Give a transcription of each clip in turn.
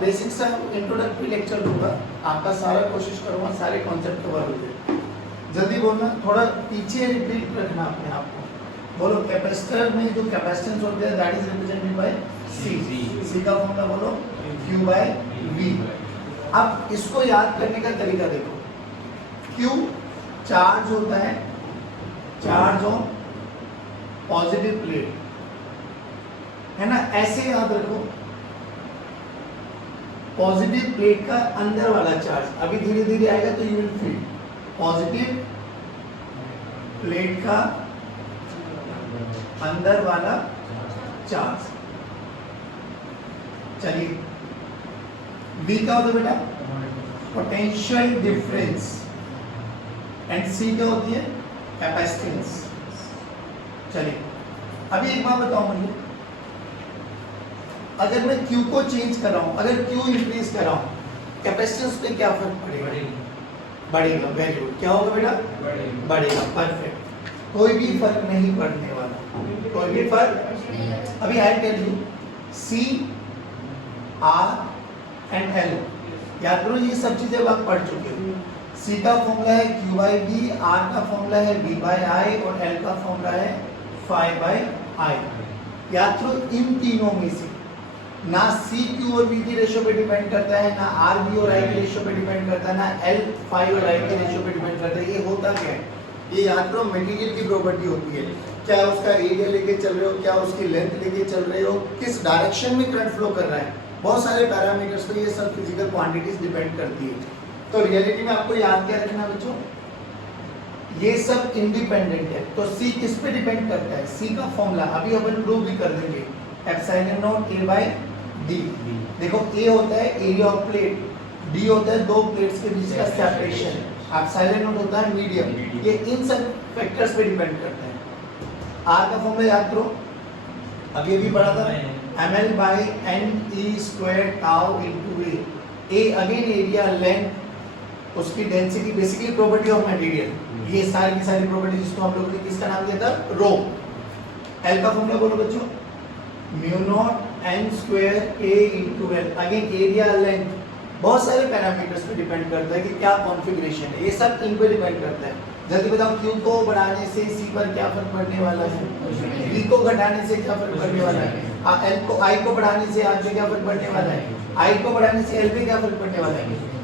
Basic सा introductory lecture दूंगा, आपका सारा कोशिश करूंगा सारे कॉन्सेप्ट कवर हो जाए। जल्दी बोलना, थोड़ा पीछे रिपीट रखना अपने आप को। बोलो कैपेसिटर में जो कैपेसिटेंस होती है दैट इज रिप्रेजेंटेड बाय सी। सी का फॉर्मूला बोलो Q बाय V। अब इसको याद करने का तरीका देखो। Q चार्ज होता है, चार्ज ऑन पॉजिटिव प्लेट, है ना, ऐसे याद रखो। पॉजिटिव प्लेट का अंदर वाला चार्ज, अभी धीरे धीरे आएगा तो you will feel. Positive plate का अंदर वाला चार्ज। चलिए V क्या होता है बेटा? Potential difference. एंड C क्या होती है? कैपेसिटेंस। चलिए अभी एक बात बताओ मुझे, अगर मैं Q को चेंज कर रहा हूं, अगर Q इंक्रीज कर रहा हूं, कैपेसिटेंस पे क्या फर्क पड़ेगा? बढ़ेगा। Very good. क्या होगा बेटा? बढ़ेगा। परफेक्ट। कोई भी फर्क नहीं पड़ने वाला, कोई भी फर्क। अभी I tell you C, R and L, याद करो ये सब चीजें आप पढ़ चुके हो। C का फॉर्मूला है Q बाई V, R का फॉर्मूला है V बाई I और L का फॉर्मूला है phi बाई I। याद करो इन तीनों में से ना C Q और V की रेशियो पे डिपेंड करता है, ना R V और I की रेशियो पे डिपेंड करता है, ना L phi और I की रेशियो पे डिपेंड करता है। ये होता क्या है? ये याद करो मटेरियल की प्रॉपर्टी होती है। क्या उसका एरिया लेके चल रहे हो, क्या उसकी लेंथ लेके चल रहे हो, किस डायरेक्शन में करंट फ्लो कर रहा है, बहुत सारे पैरामीटर्स पे ये सब फिजिकल क्वांटिटीज डिपेंड करती है। तो रियलिटी में आपको याद क्या रखना बच्चों, ये सब इंडिपेंडेंट है। तो C किस पे डिपेंड करता है? C का फॉर्मूला अभी अपन प्रूव भी कर देंगे, epsilon naught A by D। देखो A होता है एरिया ऑफ प्लेट, D होता है दो प्लेट्स के बीच का सेपरेशन, एप्सिलॉन नॉट होता है मीडियम। ये इन सब फैक्टर्स पे डिपेंड करता है। R का फॉर्मूला याद करो, अभी अभी पढ़ा था, ml by n e square tau into A। A again area, length, उसकी density, basically property of material, ये सारी की सारी प्रॉपर्टी जिसको हम लोगों ने किसका नाम दिया था? रो। L का फॉर्मूला बोलो बच्चों, mu naught n square A into L। Again area, length, बहुत सारे पैरामीटर्स पे डिपेंड करता है कि क्या कॉन्फ़िगरेशन है, ये सब इन पे डिपेंड करता है। जल्दी बताओ Q को बढ़ाने से C पर क्या फर्क पड़ने वाला है? V को घटाने से क्या फर्क पड़ने वाला है? L को I को बढ़ाने से R पे क्या फर्क पड़ने वाला है? I को बढ़ाने से L पे क्या फर्क पड़ने वाला है?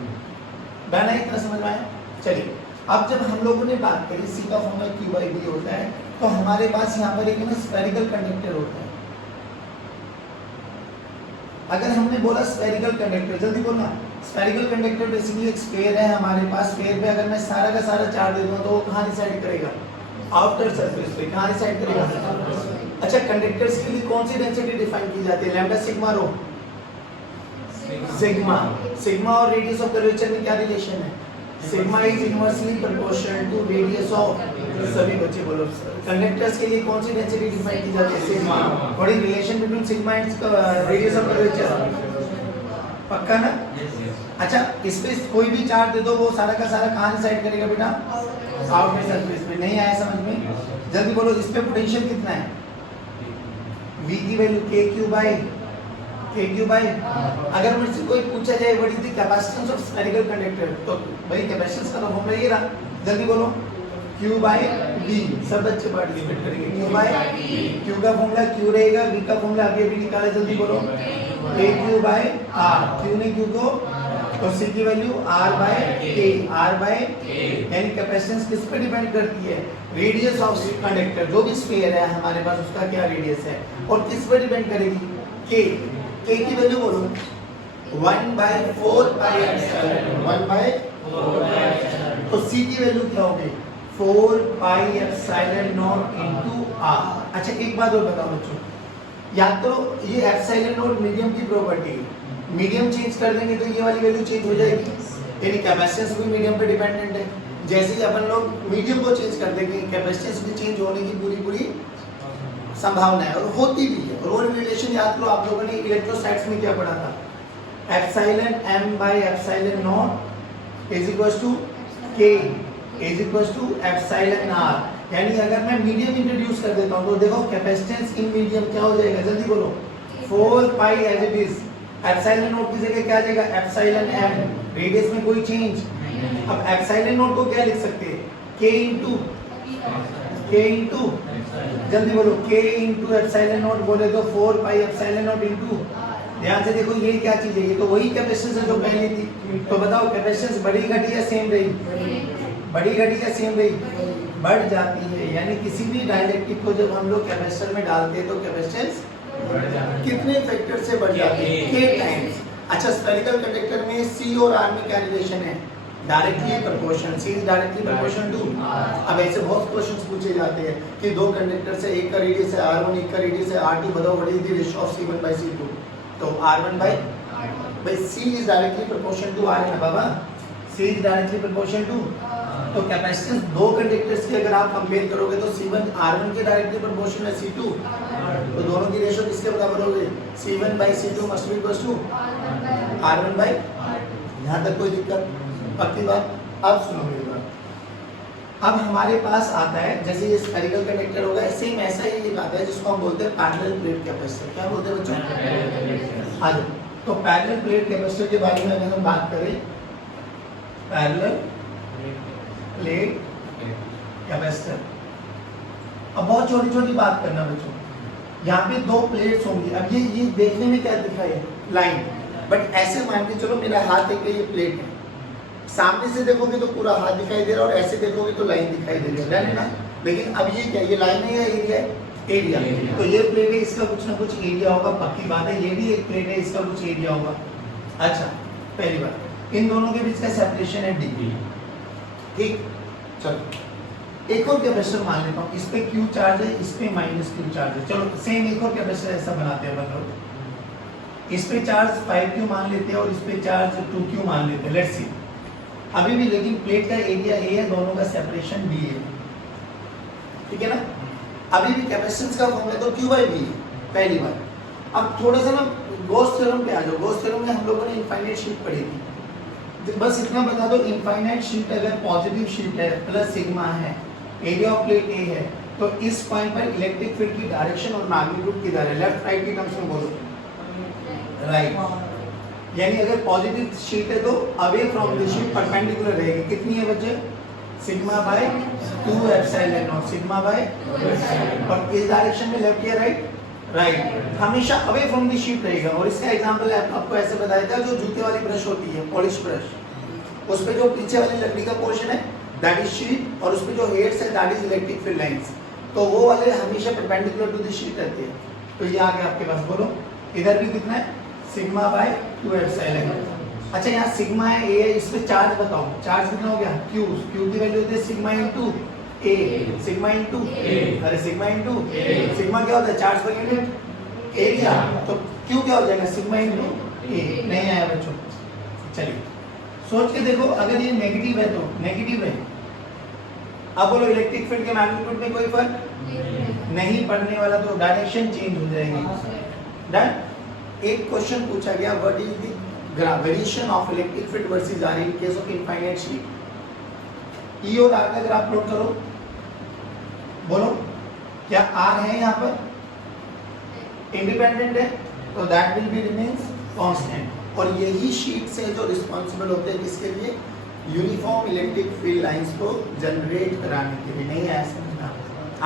डन है? इतना समझ में आया? चलिए अब जब हम लोगों ने बात करी C का फॉर्मूला Q बाई V होता है, तो हमारे पास यहाँ पर एक स्फेरिकल कंडक्टर होता है। अगर हमने बोला स्फेरिकल कंडक्टर, जल्दी बोलना, स्फेरिकल कंडक्टर बेसिकली एक स्फीयर है हमारे पास। स्फीयर पे अगर मैं सारा का सारा चार्ज दे दूं तो वो कहाँ डिसाइड करेगा? आउटर सरफेस पे। कहाँ डिसाइड करेगा? अच्छा, कंडक्टर्स के लिए कौन सी डेंसिटी डिफाइन की जाती है? Lambda, sigma, rho. Sigma. Sigma और रेडियस ऑफ कर्वेचर में क्या रिलेशन है? Sigma is inversely proportional to radius of, सभी बच्चे बोलो, कंडक्टर्स के लिए कौन सी डेंसिटी डिफाइन की जाती है? Sigma. What is relation between sigma and radius of curvature? पक्का ना? अच्छा, इस पे कोई भी चार्ज दे दो, वो सारा का सारा कहाँ डिसाइड करेगा बेटा? आउटर सरफेस पे। नहीं आया समझ में? जल्दी बोलो, इस पे पोटेंशियल कितना है? V की वैल्यू KQ बाई। अगर मुझसे कोई पूछा जाए what is the capacitance of spherical conductor, तो भाई कैपेसिटेंस का फॉर्मूला ये रहा। जल्दी बोलो, Q बाई V। सब बच्चे पार्टिसिपेट करेंगे। Q बाई Q का फॉर्मूला Q रहेगा, V का फॉर्मूला अभी अभी निकाला, जल्दी बोलो, KQ बाई R। Q ने Q को, तो C की value R by K। R by यानी कैपेसिटेंस किस पे डिपेंड करती है? रेडियस ऑफ कंडक्टर, जो भी स्फीयर है हमारे पास उसका क्या रेडियस है, और किस पे डिपेंड करेगी? K। K की वैल्यू बोलो 1/4 पाई एप्सिलॉन, 1/4। तो C की वैल्यू क्या होगी? 4 pi epsilon not into R। अच्छा एक बात और बताओ बच्चों, याद करो ये एप्सिलॉन नॉट मीडियम की प्रॉपर्टी है। मीडियम चेंज कर देंगे तो ये वाली वैल्यू चेंज हो जाएगी, यानी कैपेसिटेंस भी मीडियम पे डिपेंडेंट है। जैसे ही अपन लोग मीडियम को चेंज कर देंगे, कैपेसिटेंस भी चेंज होने की पूरी संभावना है, और होती भी है। और वो रिलेशन याद करो, आप लोगों ने इलेक्ट्रोस्टैटिक्स में क्या पढ़ा था? Epsilon m by epsilon naught is equals to k is equals to epsilon r। यानी अगर मैं मीडियम इंट्रोड्यूस कर देता हूं तो देखो कैपेसिटेंस इन मीडियम क्या हो जाएगा? जल्दी बोलो, 4 pi as it is epsilon naught की जगह क्या आ जाएगा, एप्सिलॉन एम, रेडियस में कोई चेंज। अब एप्सिलॉन नॉट को क्या लिख सकते हैं, के इंटू जल्दी बोलो, के इंटू एप्सिलॉन नॉट बोले तो 4 पाई एप्सिलॉन नॉट इंटू, ध्यान से देखो ये क्या चीज है, ये तो वही कैपेसिटेंस है जो पहले थी। तो बताओ कैपेसिटेंस बड़ी घटी या सेम रही, बड़ी घटी या सेम रही, बढ़ जाती है। यानी किसी भी डाइलेक्ट्रिक को जब हम लोग कैपेसिटर में डालते हैं तो कैपेसिटेंस कितने फैक्टर से बढ़ जाती है, के टाइम्स। अच्छा, स्फेरिकल कंडक्टर में सी और आर में क्या रिलेशन है, directly proportional, C is directly proportional to. अब ऐसे बहुत क्वेश्चंस पूछे जाते हैं कि दो कंडक्टर से एक का रेडियस है r1, एक का रेडियस है r2, बताओ what is the ratio of c1/c2। तो r1 by c is directly proportional to r है बाबा, c is directly proportional to. तो कैपेसिटेंस दो कंडक्टर्स की अगर आप कंपेयर करोगे तो c1 r1 के डायरेक्टली प्रोपोर्शनल है c2, तो दोनों की रेशियो किसके बराबर होगी, c1/c2 must be equal to r1 by। यहां तक कोई दिक्कत, पक्की बात। अब सुनो मेरी बात, अब हमारे पास आता है जैसे ये स्फेरिकल कंडक्टर होगा, सेम ऐसा ही एक आता है जिसको हम बोलते हैं पैरेलल प्लेट कैपेसिटर। क्या बोलते हैं बच्चों, हाँ। तो पैरेलल प्लेट कैपेसिटर के बारे में अगर हम बात करें, पैरेलल प्लेट कैपेसिटर, अब बहुत छोटी छोटी बात करना बच्चों, यहाँ पे दो प्लेट्स होंगी। अब ये देखने में क्या दिखा है, लाइन, बट ऐसे मान के चलो मेरा हाथ एक ये प्लेट है, सामने से देखोगे तो पूरा हाथ दिखाई दे रहा है और ऐसे देखोगे तो लाइन दिखाई दे रही है ना। लेकिन अब ये क्या, ये लाइन है या एरिया है, एरिया। तो ये प्लेट है, इसका कुछ ना कुछ एरिया होगा, पक्की बात है। ये भी एक प्लेट है, इसका कुछ एरिया होगा। अच्छा, पहली बात, इन दोनों के बीच का सेपरेशन है डी, ठीक। चलो एक और कैपेसिटर मान लेता हूँ, इस पे क्यू चार्ज है, इस पे -q चार्ज है। चलो सेम एक और कैपेसिटर ऐसा बनाते हैं, मतलब इस पे चार्ज 5q मान लेते हैं और इस पे चार्ज 2q मान लेते हैं। लेट्स सी, अभी भी लेकिन प्लेट का एरिया ए है, दोनों का सेपरेशन बी है, ठीक है ना। अभी भी कैपेसिटेंस का फॉर्मूला तो q बाई बी है, पहली बार। अब थोड़ा सा ना गॉस थ्योरम पे आ जाओ। गॉस थ्योरम में हम लोगों ने इनफाइनाइट शीट पढ़ी थी, तो बस इतना बता दो, इनफाइनाइट शीट अगर पॉजिटिव शीट है प्लस सिग्मा है, एरिया ऑफ प्लेट ए है, तो इस पॉइंट पर इलेक्ट्रिक फील्ड की डायरेक्शन और मैग्नीट्यूड किधर है, लेफ्ट राइट की टर्म्स में बोलो, राइट। यानी अगर पॉजिटिव शीट है तो away from the sheet perpendicular रहेगी, कितनी है बच्चे, sigma by 2 epsilon not, sigma bye, और इस डायरेक्शन में लेफ्ट या राइट, राइट, हमेशा अवे फ्रॉम द शीट रहेगा। और इसका एग्जांपल आपको ऐसे बताया था, जो जूते वाली ब्रश होती है, पॉलिश ब्रश, उस पे जो पीछे वाली लकड़ी का पोर्शन है दैट इज शीट, और उस पे जो हेड्स है that is electric field lines, तो वो वाले हमेशा परपेंडिकुलर टू द शीट रहते हैं। तो ये आ गया आपके पास, बोलो इधर भी कितना है, सिग्मा बाय 2 एप्सिलॉन। अच्छा, यहाँ सिग्मा है, ए है, इस पे चार्ज बताओ, चार्ज कितना हो गया, क्यू की वैल्यू होती है सिग्मा इंटू ए, सिग्मा इंटू, अरे सिग्मा इंटू, सिग्मा क्या होता है, चार्ज पर यूनिट एरिया, तो क्यू क्या हो जाएगा, सिग्मा इंटू ए। नहीं आया बच्चों, चलिए सोच के देखो, अगर ये नेगेटिव है तो नेगेटिव है। अब बोलो इलेक्ट्रिक फील्ड के मैग्नीट्यूड में कोई फर्क नहीं पड़ने वाला, तो डायरेक्शन चेंज हो जाएगी। डन। एक क्वेश्चन पूछा गया, what is the variation of electric field versus R in case of infinite sheet. E और आर का अगर आप प्लॉट करो, बोलो क्या आर है यहाँ पर इंडिपेंडेंट है, तो that will be remains constant. और यही शीट से जो रिस्पॉन्सिबल होते हैं किसके लिए, यूनिफॉर्म इलेक्ट्रिक फील्ड लाइंस को जनरेट कराने के लिए। नहीं है समझना,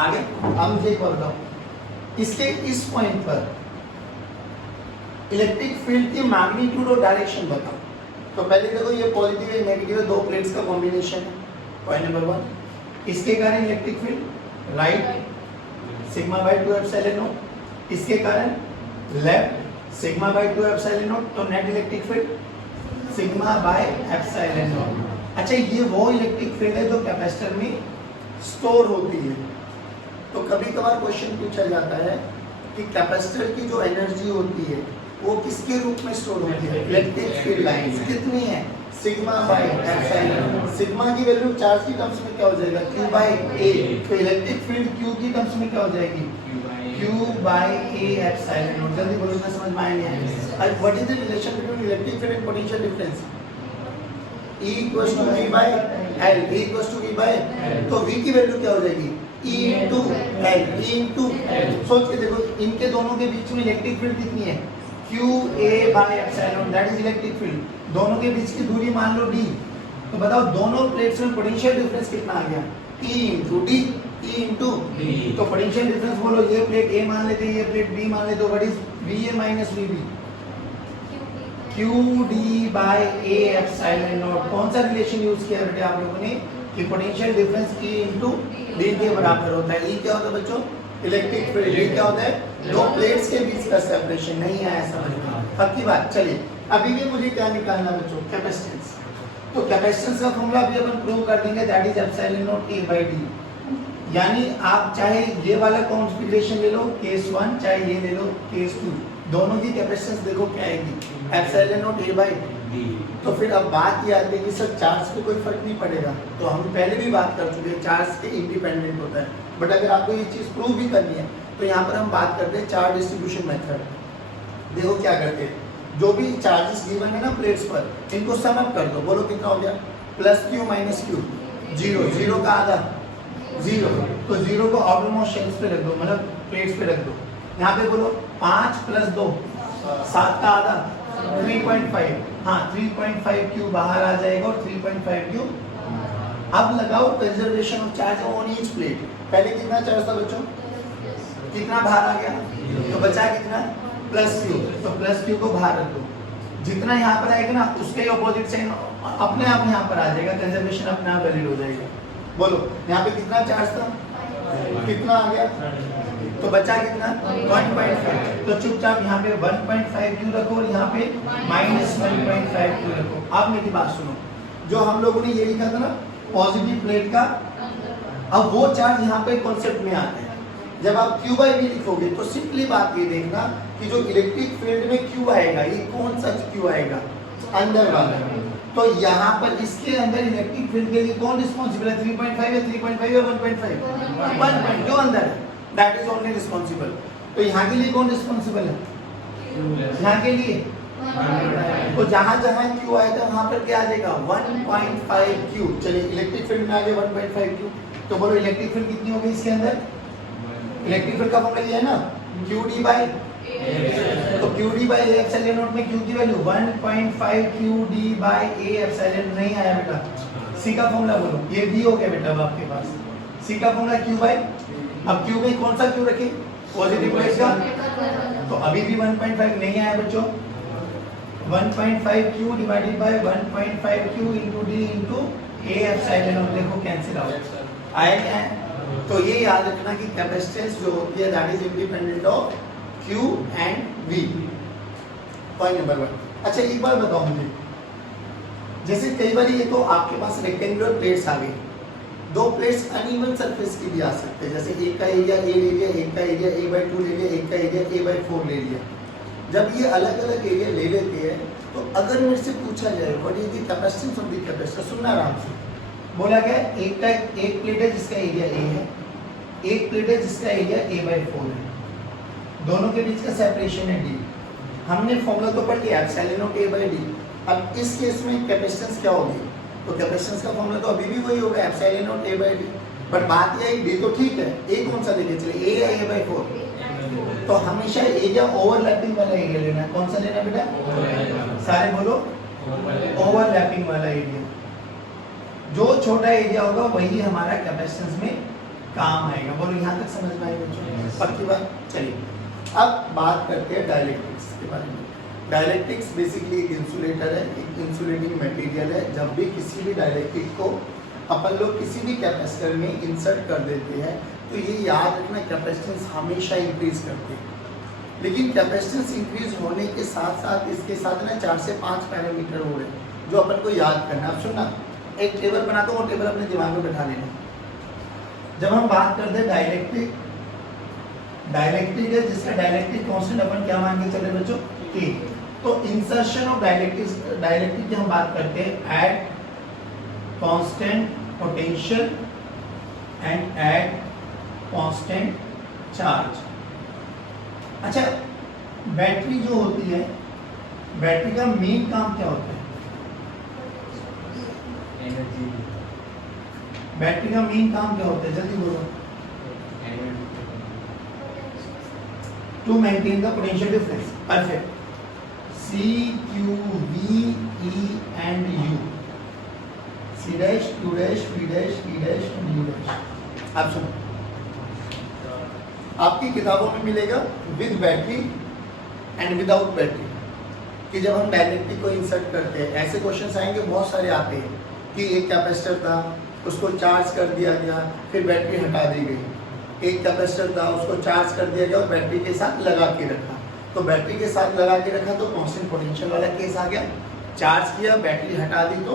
आगे हम मुझे एक बताओ, इसके इस पॉइंट पर इलेक्ट्रिक फील्ड की मैग्नीट्यूड और डायरेक्शन बताओ। तो पहले देखो, ये पॉजिटिव है नेगेटिव है, दो प्लेट्स का कॉम्बिनेशन है, पॉइंट नंबर 1। इसके कारण electric field right sigma by 2 epsilon naught, इसके कारण left sigma by 2 epsilon naught, तो net electric field sigma by epsilon naught. अच्छा, ये वो इलेक्ट्रिक फील्ड है जो कैपेसिटर में स्टोर होती है। तो कभी कभार क्वेश्चन पूछा जाता है कि कैपेसिटर की जो एनर्जी होती है वो किसके रूप में स्टोर होती है, इलेक्ट्रिक फील्ड लाइंस कितनी है, सिग्मा बाय एप्सिलॉन। सिग्मा की वैल्यू चार्ज की टर्म्स में क्या हो जाएगा, q बाय a, तो इलेक्ट्रिक फील्ड q की टर्म्स में क्या हो जाएगी, q बाय a एप्सिलॉन। जल्दी बोलो, इसमें समझ में आएंगे। अब what is the relation between electric field and potential difference, E equals to v by l, E equals to v by, तो v की वैल्यू क्या हो जाएगी, E into l, E into l। सोच के देखो, इनके दोनों के बीच में इलेक्ट्रिक फील्ड कितनी है, Q A by epsilon that is electric field. दोनों के बीच की दूरी मान लो डी, तो बताओ दोनों प्लेट्स में पोटेंशियल डिफरेंस कितना आ गया? E into D, E into D. तो पोटेंशियल डिफरेंस बोलो, ये प्लेट ए मान लेते हैं, ये प्लेट बी मान लेते हो, what is VA minus VB? QD by A epsilon naught. कौन सा रिलेशन यूज किया बेटे आप लोगों ने कि potential difference E into D के बराबर होता है। E क्या होता है बच्चों? Electric field. ये क्या होता है? दो प्लेट्स के बीच का सेपरेशन। नहीं आया समझ में? पक्की बात। चलिए अभी भी मुझे क्या निकालना बच्चों? कैपेसिटेंस। तो कैपेसिटेंस का फॉर्मूला अभी अपन प्रूव कर देंगे, that is epsilon naught A by D। यानी आप चाहे ये वाला कॉन्फ़िगरेशन ले लो केस 1, चाहे ये ले लो केस 2, दोनों की कैपेसिटेंस देखो क्या आएगी? Epsilon naught A by D। तो फिर अब बात ये आती है कि सर चार्ज पे कोई फर्क नहीं पड़ेगा, तो हम पहले भी बात कर चुके हैं चार्ज के इंडिपेंडेंट होता है। बट अगर आपको ये चीज़ प्रूव भी करनी है तो यहाँ पर हम बात करते हैं चार्ज डिस्ट्रीब्यूशन मेथड। देखो क्या करते हैं, जो भी चार्जेस गिवन है ना प्लेट्स पर, इनको सम अप कर दो। बोलो कितना हो गया? Plus Q minus Q, zero. Zero का आधा जीरो, तो जीरो को आउटरमोस्ट शेल्स पे रख दो, मतलब प्लेट्स पे रख दो। यहाँ पे बोलो 5 प्लस 2 7 का आधा 3.5। हाँ 3.5 क्यू बाहर आ जाएगा और 3.5 क्यू। अब लगाओ conservation of charge on each plate. पहले कितना चार्ज था बच्चों? कितना बाहर आ गया? तो बचा कितना? Plus Q. तो प्लस क्यू को बाहर रख दो। जितना यहाँ पर आएगा ना उसके ऑपोजिट साइन अपने आप यहाँ पर आ जाएगा, कंजर्वेशन अपने आप वैलिड हो जाएगा। बोलो यहाँ पे कितना चार्ज था? कितना आ गया? तो बचा कितना? 1.5। तो चुपचाप यहाँ पे 1.5 क्यू रखो और यहाँ पे माइनस 1.5 क्यू रखो। अब मेरी बात सुनो, जो हम लोगों ने ये लिखा था ना पॉजिटिव प्लेट का, अब वो चार्ज यहाँ पे कॉन्सेप्ट में आता है। जब आप Q बाई V लिखोगे तो सिंपली बात ये देखना कि जो इलेक्ट्रिक फील्ड में Q आएगा, ये कौन सा Q आएगा? अंदर वाला। तो यहाँ पर इसके अंदर इलेक्ट्रिक फील्ड के लिए कौन रिस्पॉन्सिबल है? 3.5 या 3.5 या 1.5? 1. जो अंदर है दैट इज ओनली रिस्पॉन्सिबल। तो यहाँ के लिए कौन रिस्पॉन्सिबल है? यहाँ के लिए तो जहाँ जहाँ Q आएगा वहाँ पर क्या आ जाएगा? 1.5 Q। चलिए इलेक्ट्रिक फील्ड में आ गया 1.5 Q। तो बोलो इलेक्ट्रिक फील्ड कितनी होगी इसके अंदर? इलेक्ट्रिक फील्ड का फॉर्मूला ये है ना QD बाय, तो QD by A epsilon naught में Q की value 1.5 QD by A epsilon. नहीं आया बेटा। C का फॉर्मूला बोलो। ये भी हो गया बेटा अब आपके पास। C का फॉर्मूला Q बाय, अब Q में कौन सा Q रखे? पॉजिटिव प्लेट का। तो अभी भी 1.5 नहीं आया बच्चों। 1.5 Q divided by 1.5 Q into D into A epsilon not. देखो कैंसिल आउट आया क्या है? तो ये याद रखना कि कैपेसिटेंस जो होती है that is independent of Q and V। Point number 1। अच्छा एक बार बताओ मुझे, जैसे कई बार ये तो आपके पास रेक्टेंगुलर प्लेट्स आ गई, दो प्लेट्स अनइवन सरफेस की भी आ सकते हैं। जैसे एक का एरिया A ले लिया, एक का एरिया A/2 ले लिया, एक का एरिया A/4 ले लिया। जब ये अलग अलग एरिया ले लेते हैं तो अगर मेरे से पूछा जाए what is the capacitance of the capacitor, सुनना आराम से। बोला गया एक प्लेट है जिसका एरिया A है, एक प्लेट है जिसका एरिया A/4 है, दोनों के बीच का सेपरेशन है D। हमने फॉर्मूला तो पढ़ लिया एप्सिलॉन नॉट A/D। अब इस केस में कैपेसिटेंस क्या होगी? तो कैपेसिटेंस का फॉर्मूला तो अभी भी वही होगा एप्सिलॉन नॉट A/D। बट बात यह है D तो ठीक है, A कौन सा लेके चले, A या A/4? तो हमेशा एरिया ओवरलैपिंग वाला एरिया लेना है। कौन सा लेना बेटा? सारे बोलो ओवरलैपिंग वाला एरिया। जो छोटा एरिया होगा वही हमारा कैपेसिटेंस में काम आएगा। बोलो यहाँ तक समझ में आएगा? पक्की बात। चलिए अब बात करते हैं डाइलेक्ट्रिक्स के बारे में। डाइलेक्ट्रिक्स बेसिकली एक इंसुलेटर है, एक इंसुलेटिंग मटेरियल है। जब भी किसी भी डाइलेक्ट्रिक को अपन लोग किसी भी कैपेसिटर में इंसर्ट कर देते हैं तो ये याद रखना कैपेसिटेंस हमेशा इंक्रीज करती है। लेकिन कैपेसिटेंस इंक्रीज होने के साथ साथ इसके साथ ना 4 से 5 पैरामीटर हो रहे जो अपन को याद करना है। अब सुनना, एक टेबल बना दो, वो टेबल अपने दिमाग में बैठा लेना। जब हम बात करते हैं डाइलेक्ट्रिक, डाइलेक्ट्रिक है जिसका डाइलेक्ट्रिक कांस्टेंट अपन क्या मान के चले बच्चों? K। तो इंसर्शन ऑफ डाइलेक्ट्रिक की हम बात करते हैं at constant potential and at constant charge. अच्छा बैटरी जो होती है, बैटरी का मेन काम क्या होता है? एनर्जी। बैटरी का मेन काम क्या होता है? जल्दी बोलो। To maintain the potential difference. Perfect. C Q V E and U, C dash Q dash V dash E dash and U dash। आप सुनो, आपकी किताबों में मिलेगा with battery and without battery, कि जब हम डायरेक्टली को इंसर्ट करते हैं ऐसे क्वेश्चंस आएंगे, बहुत सारे आते हैं कि एक कैपेसिटर था उसको चार्ज कर दिया गया फिर बैटरी हटा दी गई, एक कैपेसिटर था उसको चार्ज कर दिया गया और बैटरी के साथ लगा के रखा, तो बैटरी के साथ लगा के रखा तो कांस्टेंट पोटेंशियल वाला केस आ गया, चार्ज किया बैटरी हटा दी तो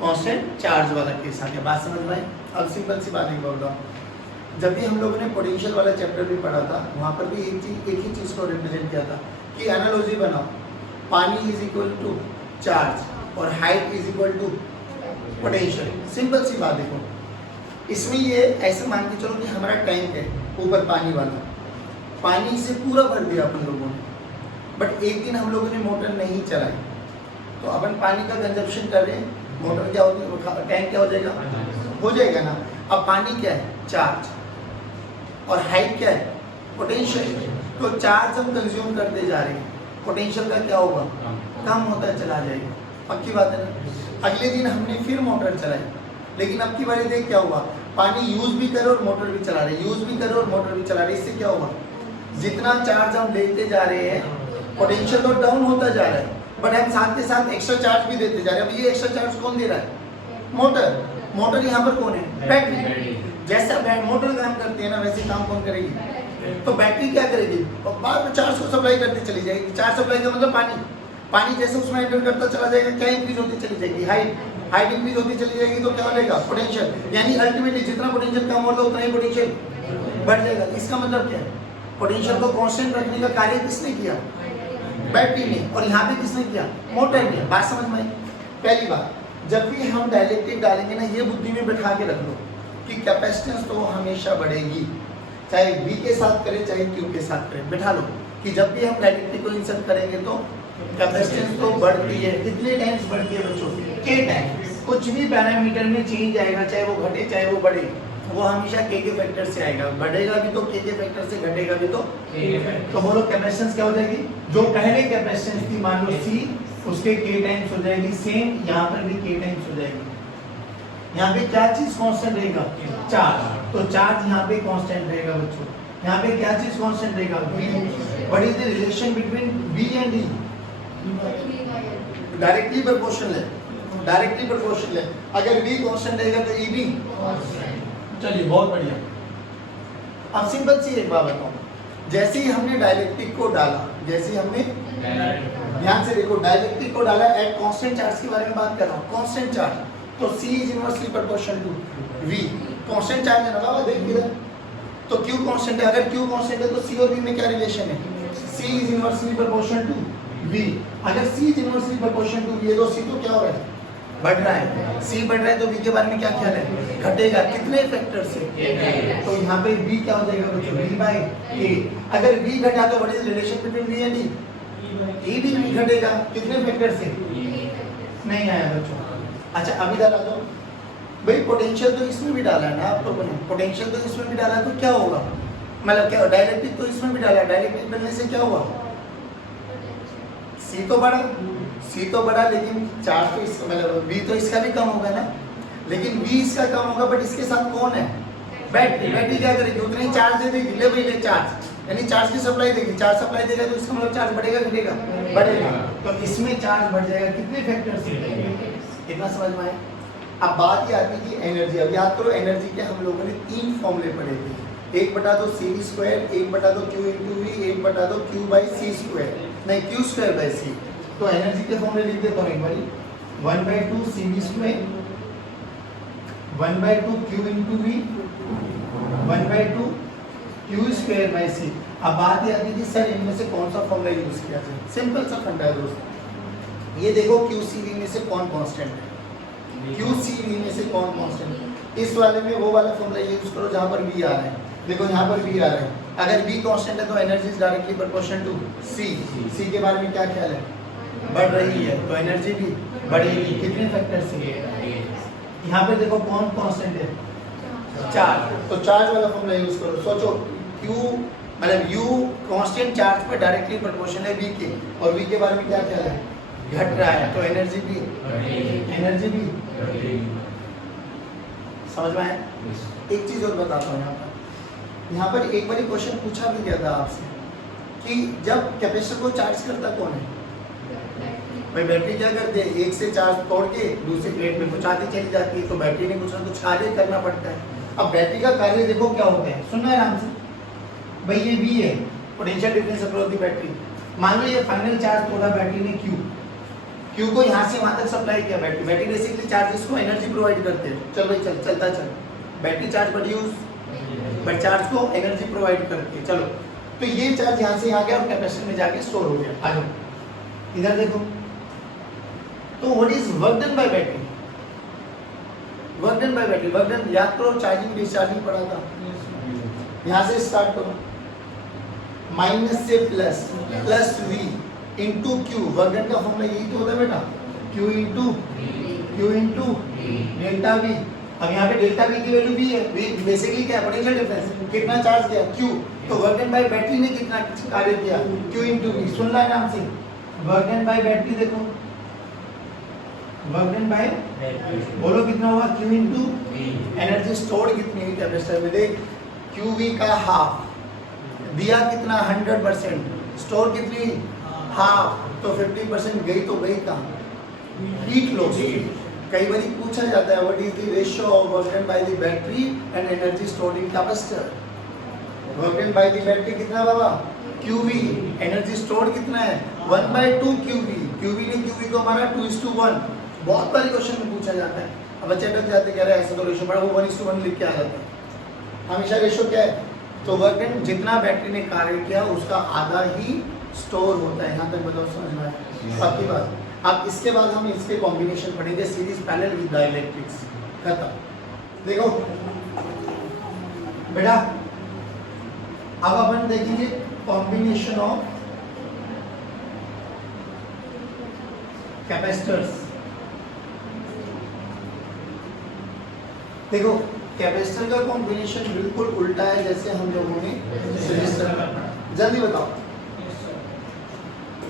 कांस्टेंट चार्ज वाला केस आ गया। बात समझ में आई? अब सिंपल सी बात बोल रहा हूँ, जब भी हम लोगों ने पोटेंशियल वाला चैप्टर भी पढ़ा था वहाँ पर भी एक ही चीज़ को रिप्रेजेंट किया था कि एनालॉजी बनाओ, पानी इज इक्वल टू चार्ज और height is equal to potential. Simple सी बात देखो, इसमें ये ऐसे मान के चलो कि हमारा टैंक है ऊपर पानी वाला, पानी से पूरा भर दिया अपन लोगों ने, बट एक दिन हम लोगों ने मोटर नहीं चलाई तो अपन पानी का कंजप्शन कर रहे हैं, मोटर क्या होगी, टैंक क्या हो जाएगा, हो जाएगा ना। अब पानी क्या है, चार्ज, और हाइट क्या है, पोटेंशियल, तो चार्ज हम कंज्यूम करते जा रहे हैं, पोटेंशियल का क्या होगा, कम होता चला जाएगा। पक्की बात है ना। अगले दिन हमने फिर मोटर चलाई, लेकिन अब की बारी देख क्या हुआ, पानी यूज भी करो और मोटर भी चला रहे, यूज भी करो और मोटर भी चला रहे, इससे क्या होगा, जितना चार्ज हम लेते जा रहे हैं पोटेंशियल तो डाउन होता जा रहा है, बट हम साथ के साथ एक्स्ट्रा चार्ज भी देते जा रहे हैं। अब ये एक्स्ट्रा चार्ज कौन दे रहा है, मोटर। मोटर यहाँ पर कौन है, बैटरी। जैसा मोटर काम करती है ना वैसे काम कौन करेगी, तो बैटरी क्या करेगी, बाद में चार्ज को सप्लाई करती चली जाएगी। चार्ज सप्लाई का मतलब पानी, पानी जैसे उसमें एंटर करता चला जाएगा, क्या इंक्रीज होती चली जाएगी, हाइट इंक्रीज होती चली जाएगी, तो क्या हो जाएगा, पोटेंशियल। यानी अल्टीमेटली जितना पोटेंशियल कम होगा उतना ही पोटेंशियल बढ़ जाएगा। इसका मतलब क्या है, पोटेंशियल को कांस्टेंट रखने का कार्य किसने किया, बैटरी ने, और यहाँ पे किसने किया, मोटर ने। बात समझ में आई? पहली बात, जब भी हम डाइलेक्ट्रिक डालेंगे ना, ये बुद्धि में बैठा के रख लो कि कैपेसिटेंस तो हमेशा बढ़ेगी, चाहे V के साथ करें चाहे Q के साथ करें। बैठा लो कि जब भी हम डाइलेक्ट्रिक को इंसर्ट करेंगे तो कैपेसिटेंस तो बढ़ती है। कितने टाइम्स बढ़ती है बच्चों, K टाइम्स। कुछ भी पैरामीटर में चेंज आएगा, चाहे वो घटे चाहे वो बढ़े, वो हमेशा K के फैक्टर से आएगा। बढ़ेगा भी तो K के फैक्टर से, घटेगा भी तो तो बोलो कैपेसिटेंस क्या हो जाएगी, जो पहले कैपेसिटेंस थी मान लो C, उसके K टाइम्स हो जाएगी। सेम यहाँ पर भी K टाइम्स हो जाएगी। यहाँ पे क्या चीज कांस्टेंट रहेगा, चार्ज, तो चार्ज यहाँ पे कांस्टेंट रहेगा बच्चों। यहाँ पे क्या चीज कांस्टेंट रहेगा, V। What is the relation between V and E, directly proportional है, डायरेक्टली प्रोपोर्शनल है। अगर V कांस्टेंट रहेगा तो E भी। चलिए बहुत बढ़िया। अब सिंपल सी एक बात बताऊं, जैसे ही हमने डाइलेक्ट्रिक को डाला, जैसे हमने, ध्यान से देखो, डाइलेक्ट्रिक को डाला एट कांस्टेंट चार्ज के बारे में बात कर रहा हूँ, कांस्टेंट चार्ज, तो C is inversely proportional to V। Constant charge है ना बाबा, देख इधर, तो Q कांस्टेंट है, अगर Q कांस्टेंट है तो C और V में क्या रिलेशन है, C is inversely proportional to V। अगर C is inversely proportional to V है तो C तो क्या हो रहा है, बढ़ रहा है। C बढ़ रहा है तो V के बारे में क्या ख्याल है, घटेगा। कितने फैक्टर से, तो यहाँ पे V क्या हो जाएगा बच्चों, V बाय A। अगर V घटा तो what is relation between V and E, E भी घटेगा। कितने फैक्टर से, नहीं आया बच्चों। अच्छा अब इधर आ जाओ भाई, पोटेंशियल तो इसमें भी डाला है ना आप लोगों ने, पोटेंशियल तो इसमें भी डाला है, तो क्या होगा, मतलब क्या, डाइलेक्ट्रिक तो इसमें भी डाला है, डाइलेक्ट्रिक डालने से क्या हुआ, C तो बढ़ा, लेकिन चार्ज तो इसका, मतलब V तो इसका भी कम होगा ना, लेकिन V इसका कम होगा, बट इसके साथ कौन है, बैटरी। बैटरी क्या करेगी, उतने ही चार्ज दे देगी, ले भाई ले चार्ज, यानी चार्ज की सप्लाई देगी। चार्ज सप्लाई देगा तो इसका मतलब चार्ज बढ़ेगा घटेगा, बढ़ेगा, तो इसमें चार्ज बढ़ जाएगा। कितने फैक्टर से, इतना समझ में आया। अब बात ये आती है कि एनर्जी। अब याद करो, एनर्जी के हम लोगों ने 3 फॉर्मूले पढ़े थे, 1/2 CV², 1/2 Q×V, 1/2 Q/C², नहीं Q²/C। तो एनर्जी के फॉर्मूले लिख देता हूँ एक बारी, 1/2 CV², 1/2 Q×V, 1/2 Q²/C। अब बात ये आती है कि सर इनमें से कौन सा फॉर्मूला यूज किया जाए। सिंपल सा फंडा है दोस्तों, ये देखो QCV में से कौन कांस्टेंट है, QCV में से कौन कांस्टेंट है। इस वाले में वो वाला फॉर्मूला यूज करो जहाँ पर V आ रहा है। देखो यहाँ पर V आ रहा है, अगर V कांस्टेंट है तो energy is directly proportional to C के बारे में क्या ख्याल है, बढ़ रही है, तो एनर्जी भी बढ़ेगी। कितने फैक्टर से, यहाँ पे देखो कौन कांस्टेंट है, चार्ज, तो चार्ज वाला फॉर्मूला यूज करो। सोचो Q मतलब U कांस्टेंट चार्ज पर डायरेक्टली प्रोपोर्शनल है V के, और V के बारे में क्या क्या है, घट रहा है, तो एनर्जी भी समझ में आया। एक चीज और बताता हूँ, यहाँ पर एक बार क्वेश्चन पूछा भी गया था आपसे कि जब कैपेसिटर को चार्ज करता कौन है, भाई बैटरी क्या करती है, एक से चार्ज तोड़ के दूसरी प्लेट में पहुंचाती चली जाती है, तो बैटरी ने कुछ ना कुछ कार्य करना पड़ता है। अब बैटरी का कार्य देखो क्या होता है, सुनना है आराम से भाई, ये V है, potential difference across the battery. मान लो ये फाइनल चार्ज तोड़ा बैटरी ने Q को यहाँ से वहां तक सप्लाई किया, बैटरी बेसिकली चार्जेस को एनर्जी प्रोवाइड करते हैं, चल भाई चलता चल, battery charge produce but charge को एनर्जी प्रोवाइड करती है। चलो तो ये चार्ज यहाँ से आ गया और कैपेसिटर में जाके स्टोर हो गया। आ जाओ इधर देखो, तो what is work done by battery, work done by battery, work done याद करो, चार्जिंग डिस्चार्जिंग पढ़ा था, यहाँ से स्टार्ट करो, माइनस से plus, plus V into Q, work done का फॉर्मूला यही तो होता है बेटा, Q इंटू डेल्टा V। अब यहाँ पे डेल्टा V की वैल्यू भी है, V बेसिकली क्या है, पोटेंशियल डिफरेंस, कितना चार्ज किया Q, तो वर्क डन बाय बैटरी ने कितना कार्य किया, Q इंटू V। सुन रहा है नाम से, वर्क डन बाय बैटरी देखो, वर्क डन बाय बोलो कितना हुआ, Q इंटू एनर्जी स्टोर्ड कितनी हुई कैपेसिटर में, देख QV का हाफ दिया कितना 100%, स्टोर कितनी हाफ, तो 50% गई तो गई कहाँ, हीट लॉस। कई बार पूछा जाता है what is the ratio of work done by the battery and energy stored in capacitor, work done by the battery कितना बाबा QV, एनर्जी स्टोर्ड कितना है 1/2 QV ने QV को माना 2:1, बहुत बारी क्वेश्चन में पूछा जाता है। अब बच्चे डर जाते कह रहे हैं ऐसा तो रेशियो पढ़ा, वो 1:1 लिख के आ जाता है, हमेशा रेशियो क्या है, तो वर्क डन जितना बैटरी ने कार्य किया उसका आधा ही स्टोर होता है। यहाँ तक बताओ समझ में आया आपकी बात। अब इसके बाद हम इसके कॉम्बिनेशन पढ़ेंगे, सीरीज पैरेलल विद डाइलेक्ट्रिक्स, खत्म। देखो बेटा अब अपन देखेंगे कॉम्बिनेशन ऑफ कैपेसिटर्स। देखो कैपेसिटर का कॉम्बिनेशन बिल्कुल उल्टा है जैसे हम लोगों ने रेजिस्टर का पढ़ा, जल्दी बताओ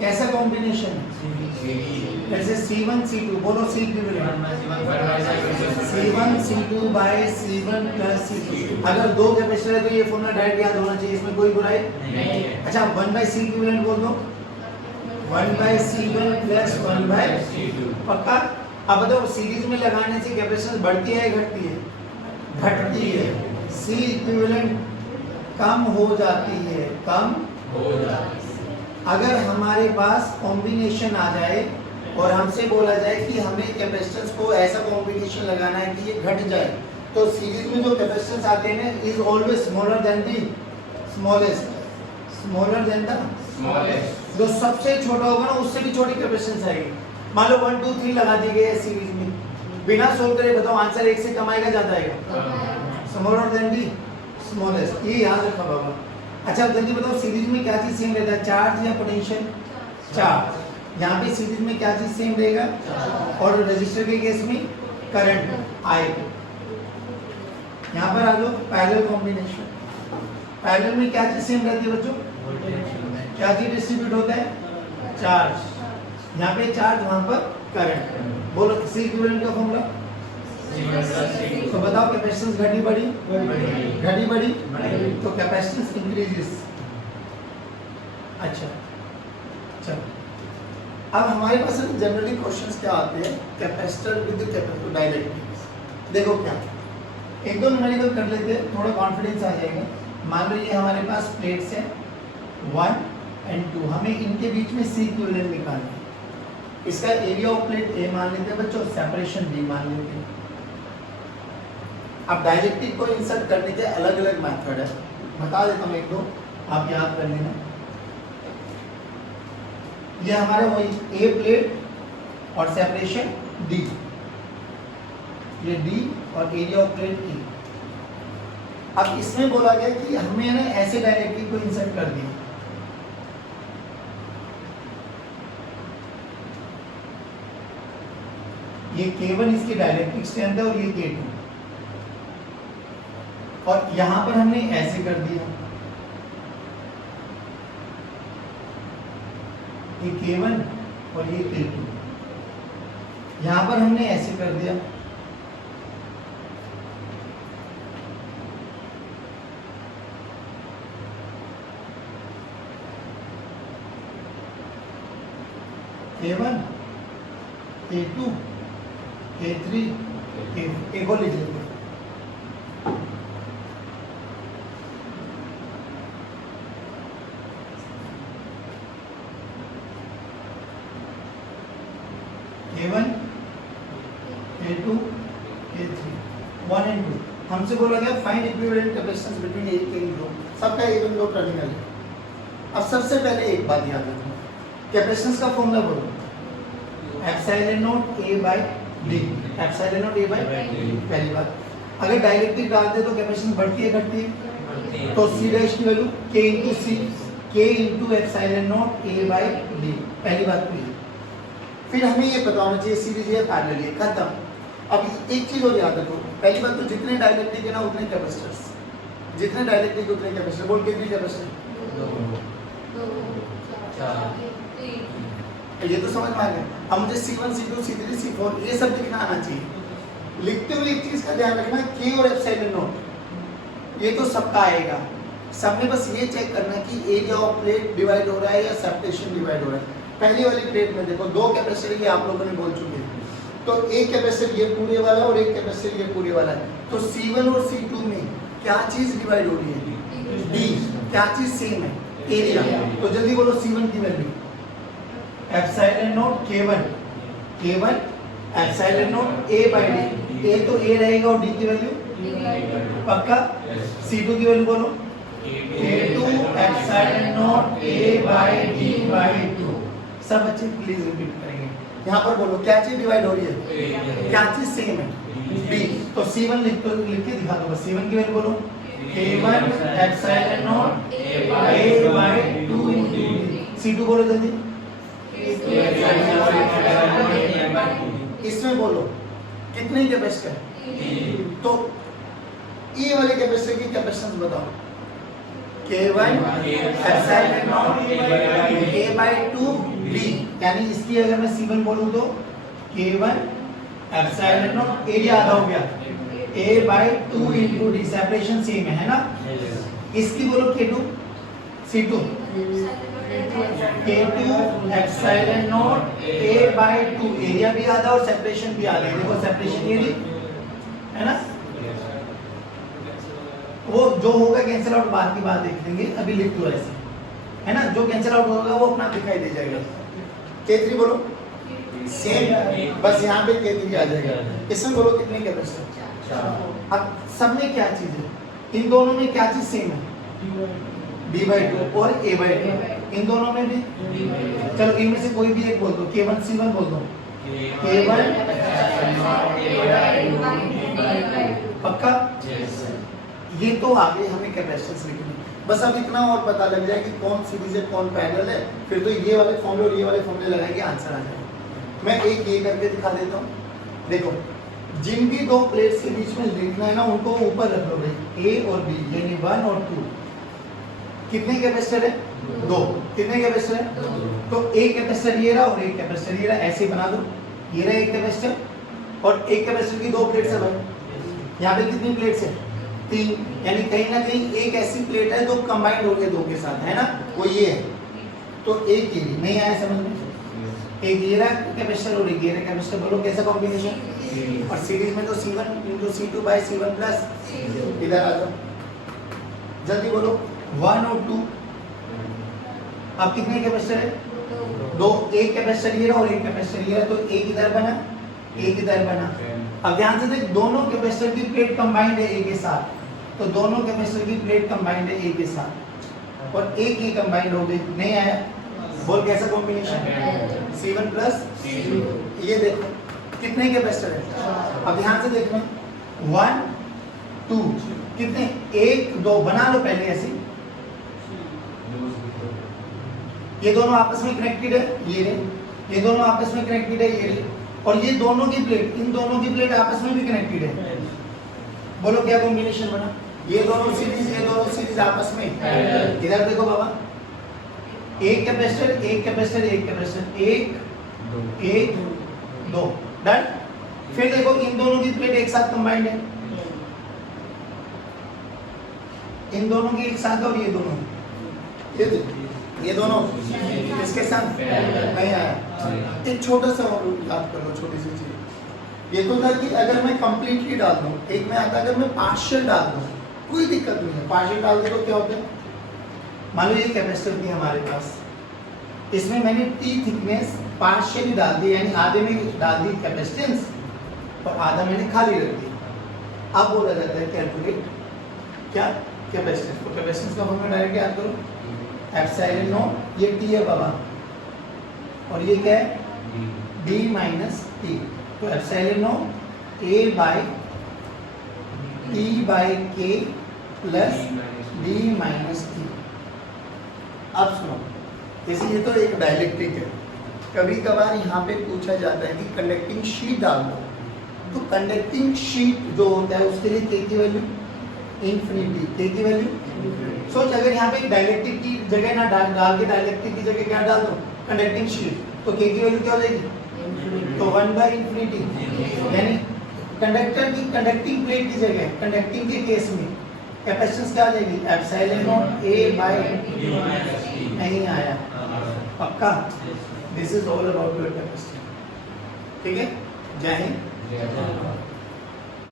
कैसा कॉम्बिनेशन है, जैसे C1 C2 बोलो, C equivalent C1 C2 bye C1 plus C2। अगर दो कैपेसिटर है तो ये फॉर्मूला डायरेक्ट याद होना चाहिए, इसमें कोई बुराई नहीं। अच्छा 1/C इक्विवेलेंट बोल दो, 1/C1 प्लस 1/C2 पक्का। अब बताओ सीरीज में लगाने से कैपेसिटेंस बढ़ती है या घटती है, घटती है, C इक्विवेलेंट कम हो जाती है, कम हो जाती है। अगर हमारे पास कॉम्बिनेशन आ जाए और हमसे बोला जाए कि हमें कैपेसिटेंस को ऐसा कॉम्बिनेशन लगाना है कि ये घट जाए, तो सीरीज में जो कैपेसिटेंस आते हैं is always smaller than the smallest, smaller than the smallest. जो सबसे छोटा होगा ना उससे भी छोटी कैपेसिटेंस आएगी। मान लो 1 2 3 लगा दी गई है सीरीज में, बिना सोल्व करे बताओ आंसर 1 से कम आएगा ज्यादा आएगा, स्मॉलर देन द स्मॉलेस्ट, ये याद रखा बाबा। अच्छा जल्दी बताओ सीरीज में क्या चीज सेम रहता है, चार्ज या पोटेंशियल, चार्ज। यहाँ पे सीरीज में क्या चीज सेम रहेगा, और रेजिस्टर के केस में करंट आएगा। यहाँ पर आ जाओ पैरेलल कॉम्बिनेशन, पैरेलल में क्या चीज सेम रहती है बच्चों, क्या चीज डिस्ट्रीब्यूट होता है, चार्ज। यहाँ पे चार्ज, वहां पर करंट। बोलो C इक्विवेलेंट का फॉर्मूला, तो बताओ कैपेसिटेंस घटी बढ़ी, घटी बढ़ी, तो कैपेसिटेंस इंक्रीजेस। अच्छा चलो अब हमारे पास जनरली क्वेश्चंस क्या आते हैं, कैपेसिटर विद कैपेसिटर डाइलेक्ट्रिक्स। देखो क्या एक दो न्यूमेरिकल कर लेते हैं, थोड़ा कॉन्फिडेंस आ जाएगा। मान लो ये हमारे पास प्लेट्स है 1 और 2, हमें इनके बीच में C इक्विवेलेंट निकालना है। इसका एरिया ऑफ प्लेट A मान लेते हैं बच्चों, सेपरेशन B मान लेते हैं। अब डाइलेक्ट्रिक को इंसर्ट करने के अलग अलग मेथड है, बता देता हूँ एक दो, आप याद कर लेना। ये हमारा वही A प्लेट और सेपरेशन D, ये D और एरिया ऑफ प्लेट E। अब इसमें बोला गया कि हमने ना ऐसे डाइलेक्ट्रिक को इंसर्ट कर दिया, ये K1 इसकी डाइलेक्ट्रिक स्ट्रेंथ है और ये K2, और यहां पर हमने ऐसे कर दिया, ये K1 और ये K2। यहाँ पर हमने ऐसे कर दिया, K1 K2 K3 एक और लिख लेते हैं। K1 K2 K3 1 and 2। हमसे बोला गया फाइंड इक्विवेलेंट कैपेसिटेंस बिटवीन ए के लो, सबका इवन लो टर्मिनल है। अब सबसे पहले एक बात याद रखो, कैपेसिटेंस का फॉर्मूला बोलो epsilon naught A by D, epsilon naught A by D. पहली बात, अगर डाइलेक्ट्रिक डालते तो कैपेसिटेंस बढ़ती है घटती है? तो सी डैश की value k into C, k into epsilon naught A by D. पहली बात तो ये। फिर हमें ये पता होना चाहिए सीरीज या पैरेलल है, खत्म। अब एक चीज और याद रखो, पहली बात तो जितने डाइलेक्ट्रिक है ना उतने कैपेसिटर्स, जितने डाइलेक्ट्रिक उतने कैपेसिटर। बोल कितने कैपेसिटर? ये तो समझ में आ गया। अब मुझे C1 C2 C3 C4 ये सब लिखना आना चाहिए। लिखते हुए एक चीज का ध्यान रखना, K और एप्सिलॉन नॉट ये तो सबका आएगा, सब में बस ये चेक करना कि एरिया ऑफ प्लेट डिवाइड हो रहा है या सेपरेशन डिवाइड हो रहा है। पहली वाली प्लेट में देखो दो कैपेसिटर ये आप लोगों ने बोल चुके हैं, तो एक कैपेसिटर ये पूरे वाला और एक कैपेसिटर ये पूरे वाला है। तो C1 और C2 में क्या चीज डिवाइड हो रही है? D। क्या चीज सेम है? एरिया। तो जल्दी बोलो C1 की value epsilon naught K1 epsilon naught A by D। A तो A रहेगा और D की वैल्यू पक्का? C2 की वैल्यू बोलो K2 epsilon naught A by D by 2। सब बच्चे प्लीज रिपीट करेंगे। यहाँ पर बोलो क्या चीज डिवाइड हो रही है? क्या चीज सेम है? D। तो C1 लिख के दिखा दो बस। C1 की वैल्यू बोलो K1 epsilon naught A by 2 into D। C2 बोलो जल्दी। इसमें बोलो कितने कैपेसिटर? तो ये वाले कैपेसिटर की कैपेसिटेंस बताओ। K1 epsilon naught A by 2 D, यानी इसकी अगर मैं C1 बोलूं तो K1 एप्सिलॉन नॉट एरिया आधा हो गया A by 2 into D, separation same है ना? इसकी बोलो K2 C2 K2 epsilon naught A by 2, area भी आधा और सेपरेशन भी आधा। देखो सेपरेशन ये है ना, वो जो होगा कैंसिल आउट बाद की बात देख लेंगे, अभी लिख दो ऐसे है ना, जो कैंसिल आउट होगा वो अपना दिखाई दे जाएगा। K3 बोलो सेम, बस यहाँ पे K3 आ जाएगा। इसमें बोलो कितने कैपेसिटर? अब सब में क्या चीज है? इन दोनों में क्या चीज सेम है? B बाय 2 और A बाय 2। इन दोनों में भी चलो इनमें से कोई भी एक बोल दो। K1 C1 बोल दो। K1 पक्का? ये तो आगे हमें कैपेसिटेंस लिखनी, बस अब इतना और पता लग जाए कि कौन सीरीज है कौन पैरेलल है, फिर तो ये वाले फॉर्मूले और ये वाले फॉर्मूले लगाएंगे आंसर आ जाएगा। मैं एक ये करके दिखा देता हूँ। देखो जिनकी दो प्लेट्स के बीच में लिखना है ना उनको ऊपर रख लो भाई, A और B यानी 1 और 2। कितने कैपेसिटर है? 2। कितने कैपेसिटर है? तो एक कैपेसिटर ये रहा और एक कैपेसिटर ये रहा, ऐसे बना दो। ये रहा एक कैपेसिटर और एक कैपेसिटर की दो प्लेट्स है भाई। यहाँ पे कितनी प्लेट्स है? 3, यानी कहीं ना कहीं एक ऐसी प्लेट है जो कंबाइंड हो गया दो के साथ, है ना, वो ये है। तो एक ये नहीं आया समझ में? एक ये रहा कैपेसिटर और एक ये रहा कैपेसिटर, बोलो कैसा कॉम्बिनेशन? और सीरीज में तो C1 into C2 bye C1 plus, इधर आ जाओ जल्दी बोलो 1 और 2। अब कितने कैपेसिटर है? 2। एक कैपेसिटर ये रहा और एक कैपेसिटर ये रहा, तो एक इधर बना एक इधर बना। अब ध्यान से देख, दोनों कैपेसिटर की प्लेट कंबाइंड है ए के साथ, तो दोनों कैपेसिटर की प्लेट कंबाइंड है ए के साथ और एक ही कंबाइंड हो गई। नहीं आया? बोल कैसा कॉम्बिनेशन? C1 प्लस ये देखो कितने कैपेसिटर है? अब ध्यान से देखना 1 2 कितने? 1 2 बना लो पहले ऐसे। ये दोनों आपस में कनेक्टेड है, ये दोनों आपस में कनेक्टेड है, ये और ये दोनों की प्लेट, इन दोनों की प्लेट आपस में भी कनेक्टेड है। बोलो क्या कॉम्बिनेशन बना? ये दोनों सीरीज आपस में। इधर देखो बाबा एक कैपेसिटर एक कैपेसिटर एक कैपेसिटर, एक एक दो, डन। फिर देखो इन दोनों की प्लेट एक साथ कंबाइंड है, इन दोनों की एक साथ, और ये दोनों, ये दोनों इसके साथ नहीं आया। एक छोटा सा और याद कर लो, छोटी सी चीज ये तो था कि अगर मैं कंप्लीटली डाल दूं, एक में आता अगर मैं पार्शियल डाल दूं कोई दिक्कत नहीं है, पार्शियल डाल दे तो क्या होता है, मान लो ये कैपेसिटर थी हमारे पास, इसमें मैंने टी थिकनेस पार्शियली डाल दी, यानी आधे में डाल दी कैपेसिटेंस और आधा मैंने खाली रख दिया। अब बोला जाता है कैलकुलेट क्या कैपेसिटेंस, तो कैपेसिटेंस का फॉर्मूला डायरेक्ट याद करो, एप्सिलॉन नॉट, ये टी है बाबा, और ये क्या है डी माइनस टी, तो epsilon naught A by T by के प्लस डी माइनस टी। अब सुनो, जैसे ये तो एक डाइलेक्ट्रिक है, कभी कभार यहाँ पे पूछा जाता है कि कंडक्टिंग शीट डाल दो, तो कंडक्टिंग शीट जो होता है उसके लिए के की वैल्यू इन्फिनिटी, के की वैल्यू सोच, अगर यहाँ पे डाइलेक्ट्रिक की जगह ना डाल के डाइलेक्ट्रिक की जगह क्या डाल दो कंडक्टिंग शीट, तो के की वैल्यू क्या हो जाएगी, तो 1/इन्फिनिटी, यानी कंडक्टर की कंडक्टिंग प्लेट की जगह कंडक्टिंग के केस में कैपेसिटेंस क्या आ जाएगी, एप्सिलॉन नॉट ए बाई, नहीं आया पक्का, this is all about your capacity, ठीक है। जय हिंद।